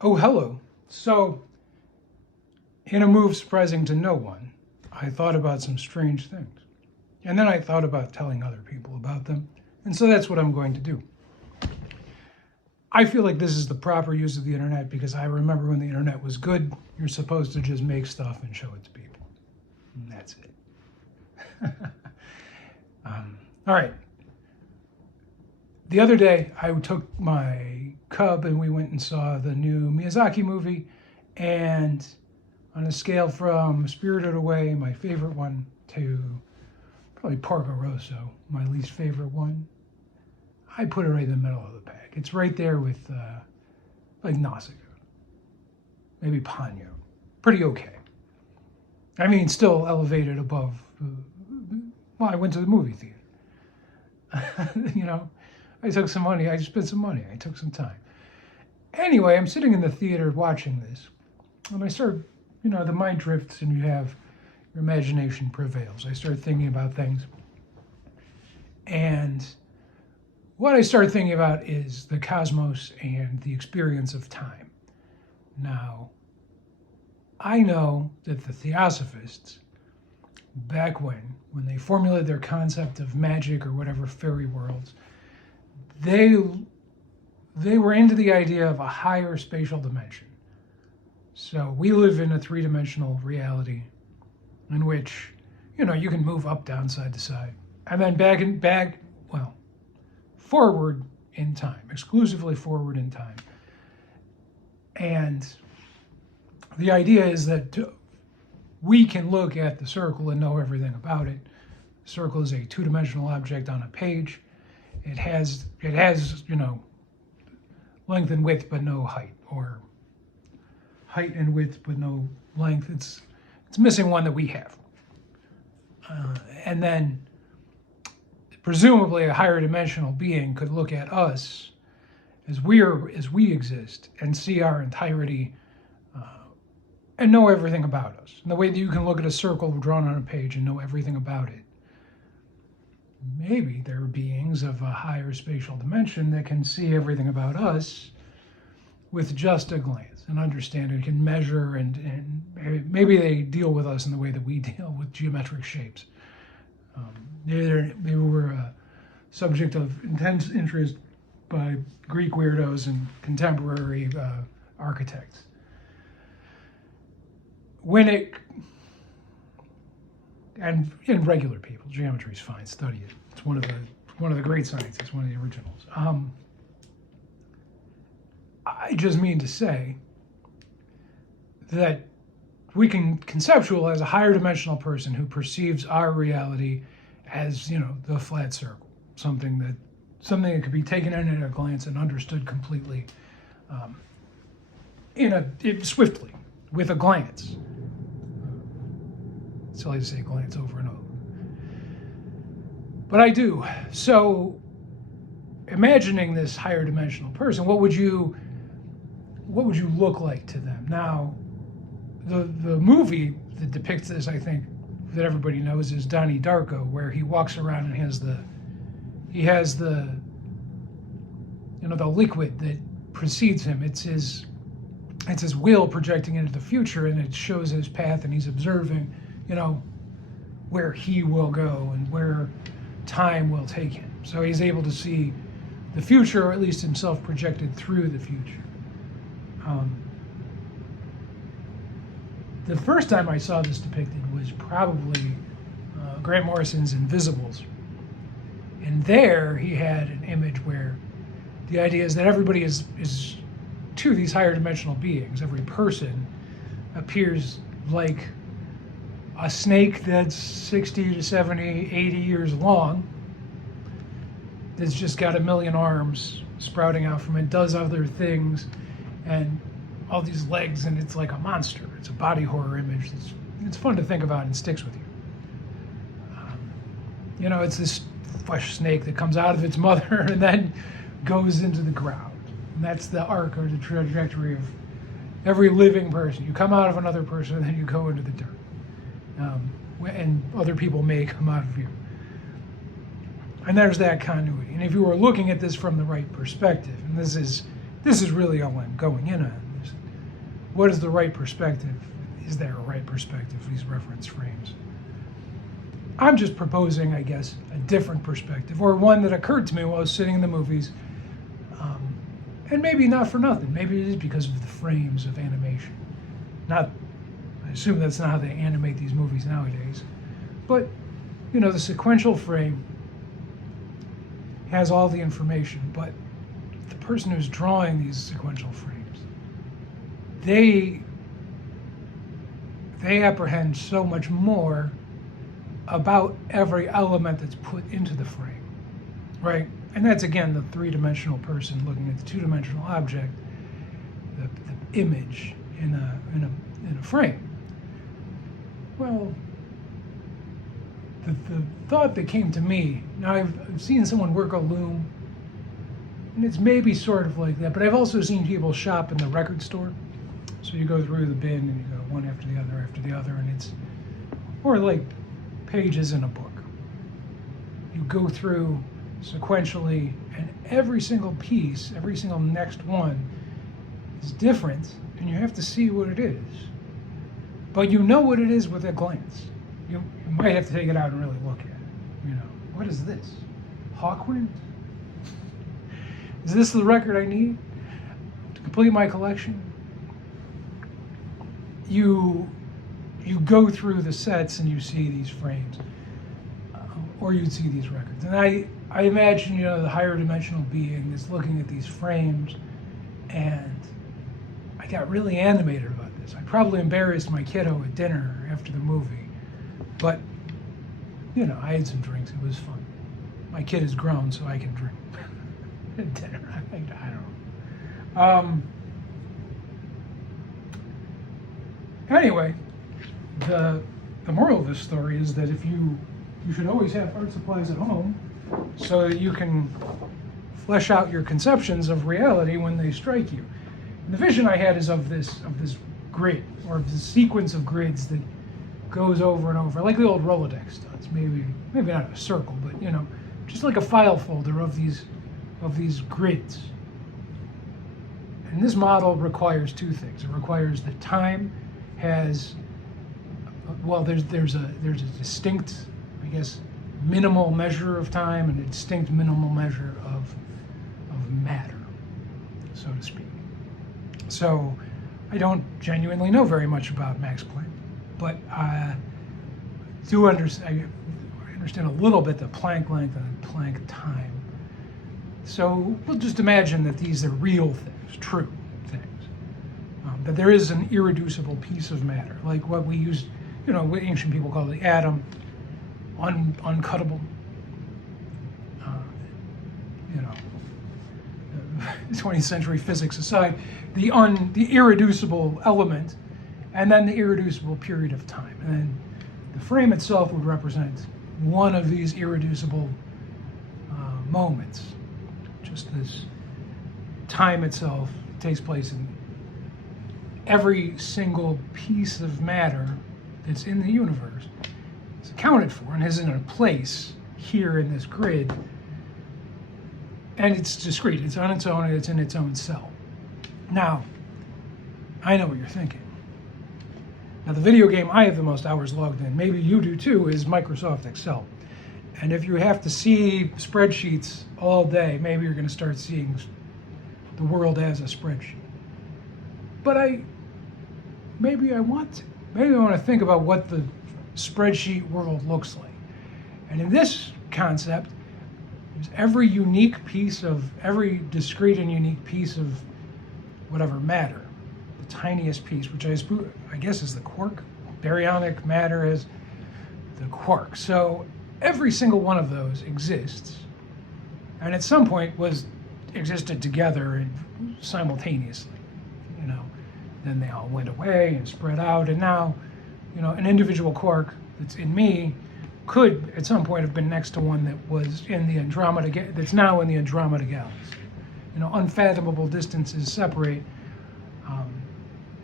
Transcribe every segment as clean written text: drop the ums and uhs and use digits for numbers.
Oh, hello. So, in a move surprising to no one, I thought about some strange things. And then I thought about telling other people about them. And so that's what I'm going to do. I feel like this is the proper use of the internet because I remember when the internet was good, you're supposed to just make stuff and show it to people. And that's it. All right. The other day, I took my cub and we went and saw the new Miyazaki movie. And on a scale from Spirited Away, my favorite one, to probably Porco Rosso, my least favorite one, I put it right in the middle of the pack. It's right there with like Nausicaa, maybe Ponyo. Pretty okay. I mean, still elevated above. Well, I went to the movie theater. I took some money. I spent some money. I took some time. Anyway, I'm sitting in the theater watching this, and I start, the mind drifts, and your imagination prevails. I start thinking about things, and what I start thinking about is the cosmos and the experience of time. Now, I know that the Theosophists, back when they formulated their concept of magic or whatever fairy worlds, they were into the idea of a higher spatial dimension. So we live in a three-dimensional reality in which, you can move up, down, side to side, and then forward in time, exclusively forward in time. And the idea is that we can look at the circle and know everything about it. The circle is a two-dimensional object on a page. It has length and width but no height, or height and width but no length. It's missing one that we have. And then presumably a higher dimensional being could look at us as we exist and see our entirety and know everything about us. And the way that you can look at a circle drawn on a page and know everything about it. Maybe there are beings of a higher spatial dimension that can see everything about us with just a glance and understand it, can measure, and maybe they deal with us in the way that we deal with geometric shapes. They were a subject of intense interest by Greek weirdos and contemporary architects. And regular people, geometry is fine. Study it. It's one of the great sciences, one of the originals. I just mean to say that we can conceptualize a higher dimensional person who perceives our reality as, the flat circle, something that could be taken in at a glance and understood completely, swiftly, with a glance. Silly to say glance over and over. But I do. So imagining this higher dimensional person, what would you look like to them? Now, the movie that depicts this, I think, that everybody knows, is Donnie Darko, where he walks around and he has the liquid that precedes him. It's his will projecting into the future, and it shows his path, and he's observing where he will go and where time will take him. So he's able to see the future, or at least himself projected through the future. The first time I saw this depicted was probably Grant Morrison's Invisibles. And there he had an image where the idea is that everybody is to these higher dimensional beings. Every person appears like a snake that's 60 to 70, 80 years long, that's just got a million arms sprouting out from it, does other things, and all these legs, and it's like a monster. It's a body horror image. It's fun to think about and sticks with you. It's this flesh snake that comes out of its mother and then goes into the ground. And that's the arc or the trajectory of every living person. You come out of another person and then you go into the dirt. And other people may come out of you. And there's that continuity. And if you were looking at this from the right perspective, and this is really all I'm going in on, what is the right perspective? Is there a right perspective for these reference frames? I'm just proposing, I guess, a different perspective, or one that occurred to me while I was sitting in the movies. And maybe not for nothing. Maybe it is because of the frames of animation. I assume that's not how they animate these movies nowadays. But, the sequential frame has all the information, but the person who's drawing these sequential frames, they apprehend so much more about every element that's put into the frame, right? And that's, again, the three-dimensional person looking at the two-dimensional object, the image in a frame. Well, the thought that came to me, now I've seen someone work a loom, and it's maybe sort of like that, but I've also seen people shop in the record store. So you go through the bin and you go one after the other, and it's, or like pages in a book. You go through sequentially, and every single piece, every single next one is different, and you have to see what it is. But you know what it is with a glance. You might have to take it out and really look at it. What is this? Hawkwind? Is this the record I need to complete my collection? You go through the sets and you see these frames, or you'd see these records. And I imagine, the higher dimensional being is looking at these frames, and I got really animated about this. I probably embarrassed my kiddo at dinner after the movie, but, I had some drinks. It was fun. My kid is grown, so I can drink at dinner. I don't know. Anyway, the moral of this story is that if you should always have art supplies at home so that you can flesh out your conceptions of reality when they strike you. And the vision I had is of this grid, or of the sequence of grids that goes over and over, like the old Rolodex does. Maybe not a circle, but just like a file folder of these grids. And this model requires two things. It requires that time has, there's a distinct, I guess, minimal measure of time and a distinct minimal measure of matter, so to speak. So I don't genuinely know very much about Max Planck, but I understand a little bit the Planck length and Planck time. So we'll just imagine that these are real things, true things. That there is an irreducible piece of matter, like what we used, what ancient people call the atom, uncuttable. 20th century physics aside, the irreducible element, and then the irreducible period of time. And then the frame itself would represent one of these irreducible moments. Just this time itself takes place in every single piece of matter that's in the universe. It's accounted for and is in a place here in this grid. And it's discrete. It's on its own, and it's in its own cell. Now, I know what you're thinking. Now, the video game I have the most hours logged in, maybe you do too, is Microsoft Excel. And if you have to see spreadsheets all day, maybe you're going to start seeing the world as a spreadsheet. But maybe I want to. Maybe I want to think about what the spreadsheet world looks like. And in this concept, every discrete and unique piece of whatever matter, the tiniest piece, which I guess is the quark. Baryonic matter is the quark. So every single one of those exists, and at some point existed together and simultaneously. Then they all went away and spread out, and now, an individual quark that's in me could at some point have been next to one that was in the Andromeda, that's now in the Andromeda galaxy. Unfathomable distances separate,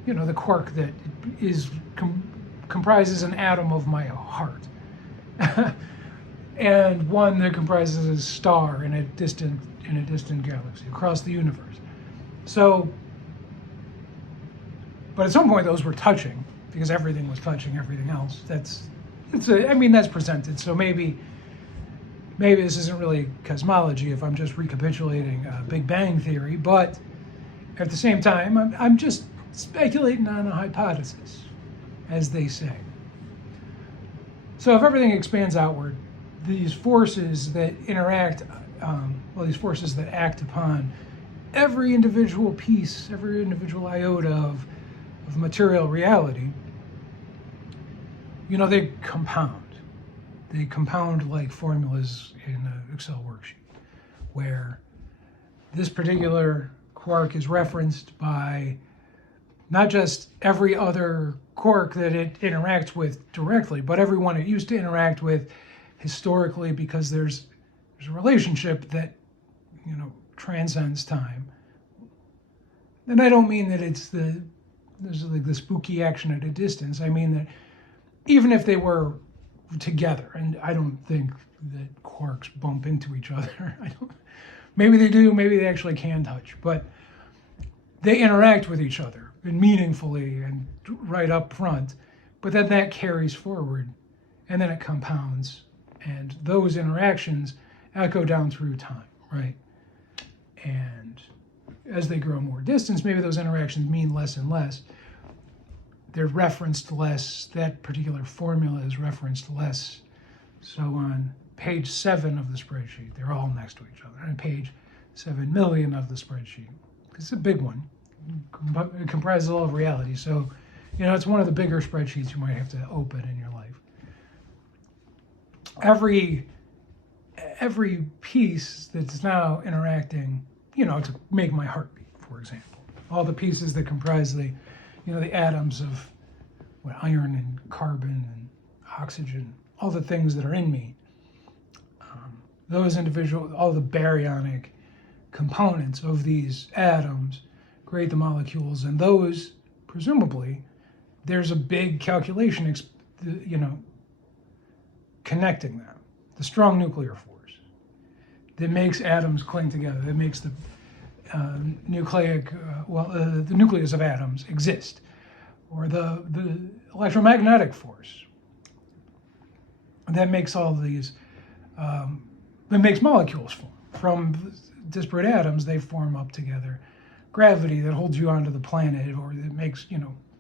the quark that comprises an atom of my heart, and one that comprises a star in a distant galaxy across the universe. So But at some point, those were touching because everything was touching everything else. I mean, that's presented. So maybe this isn't really cosmology if I'm just recapitulating Big Bang Theory, but at the same time, I'm just speculating on a hypothesis, as they say. So if everything expands outward, these forces that interact, these forces that act upon every individual piece, every individual iota of material reality, they compound. They compound like formulas in an Excel worksheet, where this particular quark is referenced by not just every other quark that it interacts with directly, but everyone it used to interact with historically, because there's a relationship that transcends time. And I don't mean that there's like the spooky action at a distance. I mean that even if they were together, and I don't think that quarks bump into each other. Maybe they do, maybe they actually can touch, but they interact with each other and meaningfully and right up front, but then that carries forward and then it compounds, and those interactions echo down through time, right? And as they grow more distance, maybe those interactions mean less and less. They're referenced less. That particular formula is referenced less. So on page 7 of the spreadsheet, they're all next to each other. On page 7 million of the spreadsheet, it's a big one. It comprises all of reality. So, it's one of the bigger spreadsheets you might have to open in your life. Every piece that's now interacting, to make my heart beat, for example. All the pieces that comprise the atoms of iron and carbon and oxygen, all the things that are in me, those all the baryonic components of these atoms create the molecules, and those, presumably, there's a big calculation, connecting them. The strong nuclear force that makes atoms cling together, that makes the the nucleus of atoms exist, or the electromagnetic force that makes all these, that makes molecules form. From disparate atoms, they form up together. Gravity that holds you onto the planet, or that makes,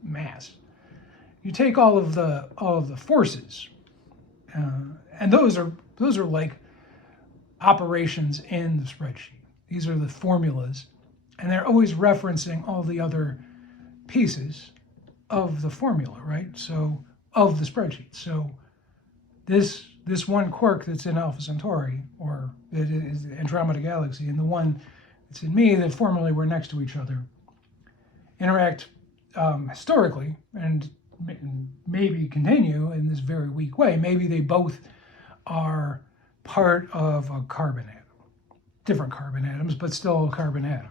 mass. You take all of the forces, and those are like operations in the spreadsheet. These are the formulas, and they're always referencing all the other pieces of the formula, right? So, of the spreadsheet. So this one quark that's in Alpha Centauri, or it is the Andromeda Galaxy, and the one that's in me that formerly were next to each other, interact historically, and maybe continue in this very weak way. Maybe they both are part of a carbon atom. Different carbon atoms, but still a carbon atom.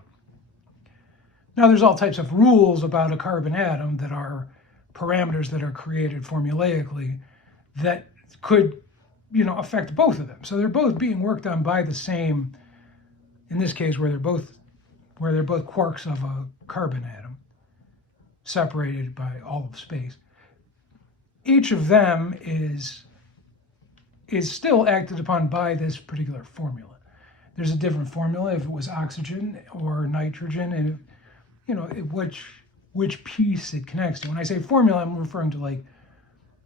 Now, there's all types of rules about a carbon atom that are parameters that are created formulaically that could, affect both of them. So they're both being worked on by the same, in this case, where they're both quarks of a carbon atom, separated by all of space. Each of them is still acted upon by this particular formula. There's a different formula if it was oxygen or nitrogen, and which piece it connects to. When I say formula, I'm referring to like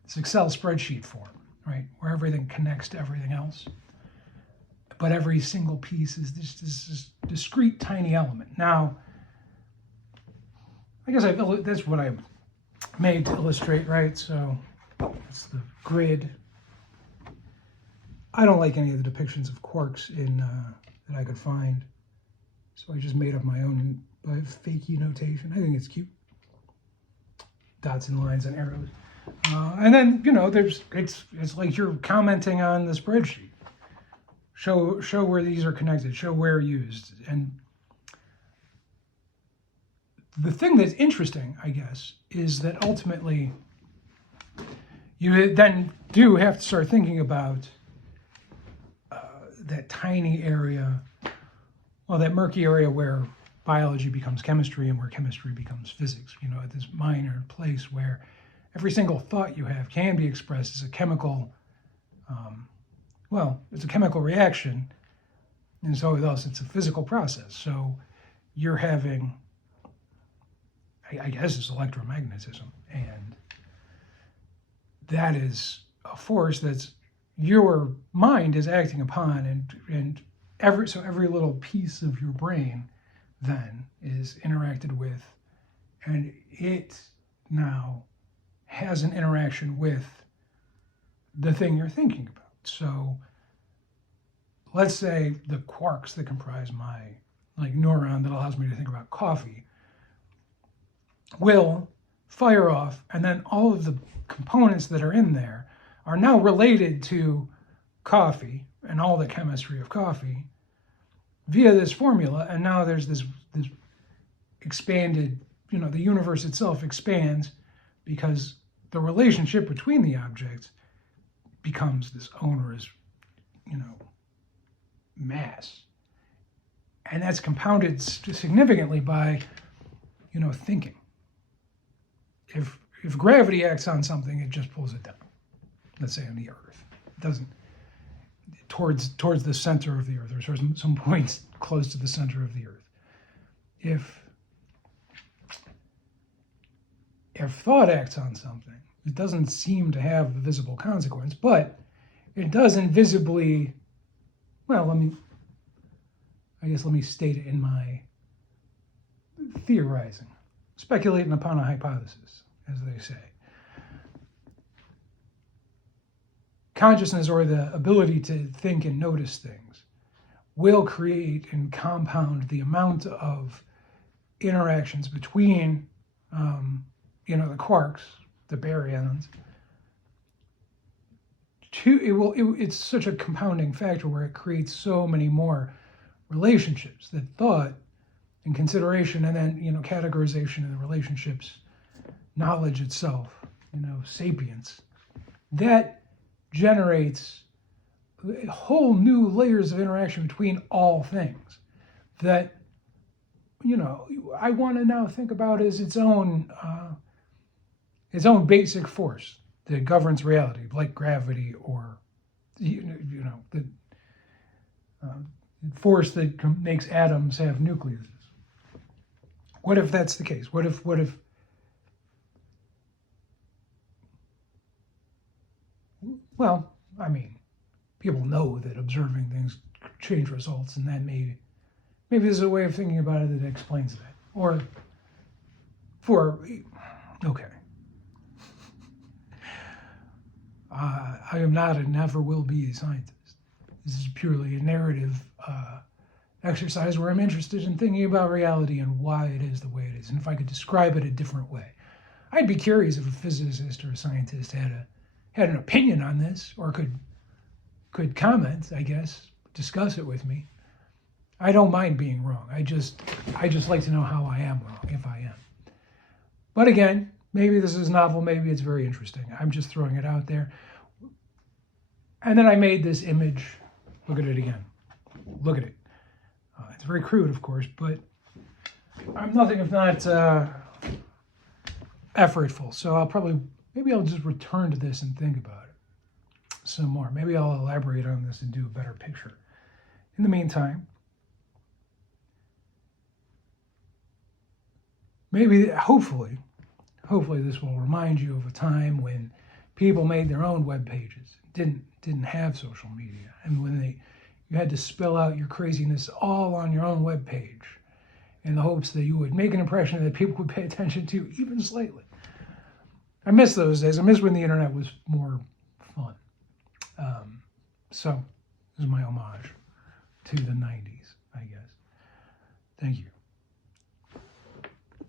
this Excel spreadsheet form, right, where everything connects to everything else. But every single piece is this discrete tiny element. Now, I guess that's what I made to illustrate, right? So it's the grid. I don't like any of the depictions of quarks that I could find, so I just made up my own fakey notation. I think it's cute. Dots and lines and arrows. And then, it's like you're commenting on the spreadsheet. Show where these are connected, show where used. And the thing that's interesting, I guess, is that ultimately you then do have to start thinking about that tiny area, that murky area where biology becomes chemistry and where chemistry becomes physics. At this minor place where every single thought you have can be expressed as a chemical, it's a chemical reaction, and so thus it's a physical process. So you're having, I guess it's electromagnetism, and that is a force that's your mind is acting upon, and every little piece of your brain then is interacted with, and it now has an interaction with the thing you're thinking about. So let's say the quarks that comprise my neuron that allows me to think about coffee will fire off, and then all of the components that are in there are now related to coffee and all the chemistry of coffee via this formula, and now there's this expanded, the universe itself expands because the relationship between the objects becomes this onerous, mass. And that's compounded significantly by, thinking. If gravity acts on something, it just pulls it down. Let's say on the Earth. It doesn't, towards the center of the Earth, or some points close to the center of the Earth. If thought acts on something, it doesn't seem to have a visible consequence, but it does invisibly, let me state it in my theorizing, speculating upon a hypothesis, as they say. Consciousness, or the ability to think and notice things, will create and compound the amount of interactions between, the quarks, the baryons. It's such a compounding factor where it creates so many more relationships that thought and consideration, and then categorization of the relationships, knowledge itself, sapience, that generates whole new layers of interaction between all things that I want to now think about as its own basic force that governs reality, like gravity, or the force that makes atoms have nucleuses. What if that's the case? What if people know that observing things change results, and that maybe there's a way of thinking about it that explains that. I am not and never will be a scientist. This is purely a narrative exercise where I'm interested in thinking about reality and why it is the way it is, and if I could describe it a different way. I'd be curious if a physicist or a scientist had an opinion on this, or could comment, I guess, discuss it with me. I don't mind being wrong. I just like to know how I am wrong, if I am. But again, maybe this is novel, maybe it's very interesting. I'm just throwing it out there. And then I made this image. Look at it again. Look at it. It's very crude, of course, but I'm nothing if not effortful. So maybe I'll just return to this and think about it some more. Maybe I'll elaborate on this and do a better picture. In the meantime, hopefully this will remind you of a time when people made their own web pages, didn't have social media, and when you had to spell out your craziness all on your own web page in the hopes that you would make an impression that people would pay attention to, even slightly. I miss those days. I miss when the internet was more fun. So this is my homage to the 90s, I guess. Thank you.